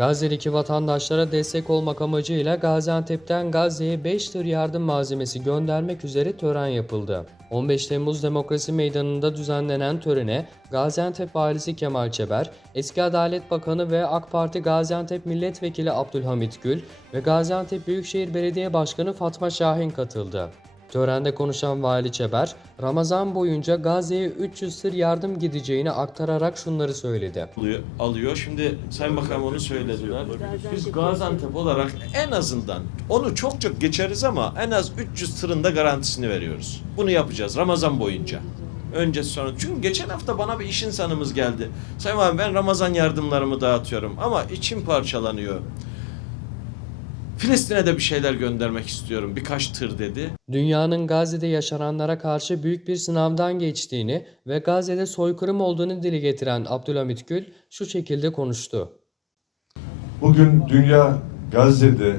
Gazze'deki vatandaşlara destek olmak amacıyla Gaziantep'ten Gazze'ye 5 tır yardım malzemesi göndermek üzere tören yapıldı. 15 Temmuz Demokrasi Meydanı'nda düzenlenen törene Gaziantep Valisi Kemal Çeber, eski Adalet Bakanı ve AK Parti Gaziantep Milletvekili Abdülhamit Gül ve Gaziantep Büyükşehir Belediye Başkanı Fatma Şahin katıldı. Törende konuşan Vali Çeber, Ramazan boyunca Gazze'ye 300 tır yardım gideceğini aktararak şunları söyledi. alıyor, alıyor. Şimdi Sayın Bakan onu söylediler. Biz Gaziantep olarak en azından onu çok çok geçeriz ama en az 300 tırın da garantisini veriyoruz. Bunu yapacağız Ramazan boyunca. Öncesi sonra. Çünkü geçen hafta bana bir iş insanımız geldi. Sayın abi ben Ramazan yardımlarımı dağıtıyorum ama içim parçalanıyor. Filistin'e de bir şeyler göndermek istiyorum. Birkaç tır dedi. Dünyanın Gazze'de yaşananlara karşı büyük bir sınavdan geçtiğini ve Gazze'de soykırım olduğunu dile getiren Abdülhamit Gül şu şekilde konuştu. Bugün dünya Gazze'de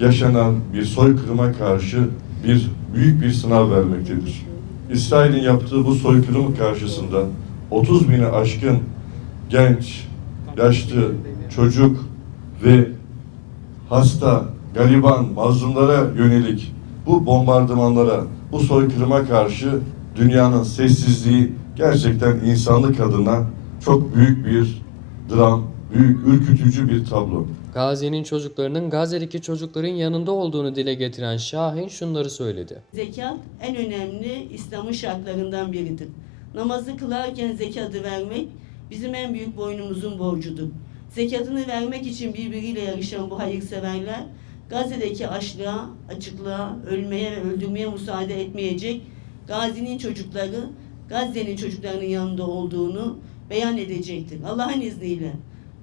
yaşanan bir soykırıma karşı bir büyük bir sınav vermektedir. İsrail'in yaptığı bu soykırım karşısında 30 bini aşkın genç, yaşlı, çocuk ve hasta, gariban, mazlumlara yönelik bu bombardımanlara, bu soykırıma karşı dünyanın sessizliği gerçekten insanlık adına çok büyük bir dram, büyük ürkütücü bir tablo. Gazze'nin çocuklarının Gazze'deki çocukların yanında olduğunu dile getiren Şahin şunları söyledi. Zekat en önemli İslam'ın şartlarından biridir. Namazı kılarken zekatı vermek bizim en büyük boynumuzun borcudur. Zekatını vermek için birbiriyle yarışan bu hayırseverler Gazze'deki açlığa, açıklığa, ölmeye ve öldürmeye müsaade etmeyecek Gazi'nin çocukları Gazze'nin çocuklarının yanında olduğunu beyan edecektir. Allah'ın izniyle.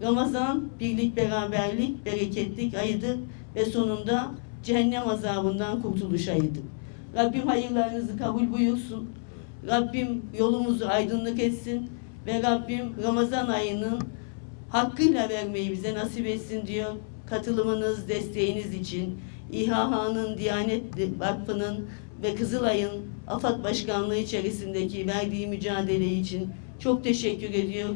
Ramazan birlik, beraberlik, bereketlik ayıdır ve sonunda cehennem azabından kurtuluş ayıdır. Rabbim hayırlarınızı kabul buyursun. Rabbim yolumuzu aydınlık etsin ve Rabbim Ramazan ayının hakkıyla vermeyi bize nasip etsin diyor. Katılımınız, desteğiniz için İHH'nın, Diyanet Vakfı'nın ve Kızılay'ın AFAD Başkanlığı içerisindeki verdiği mücadele için çok teşekkür ediyor.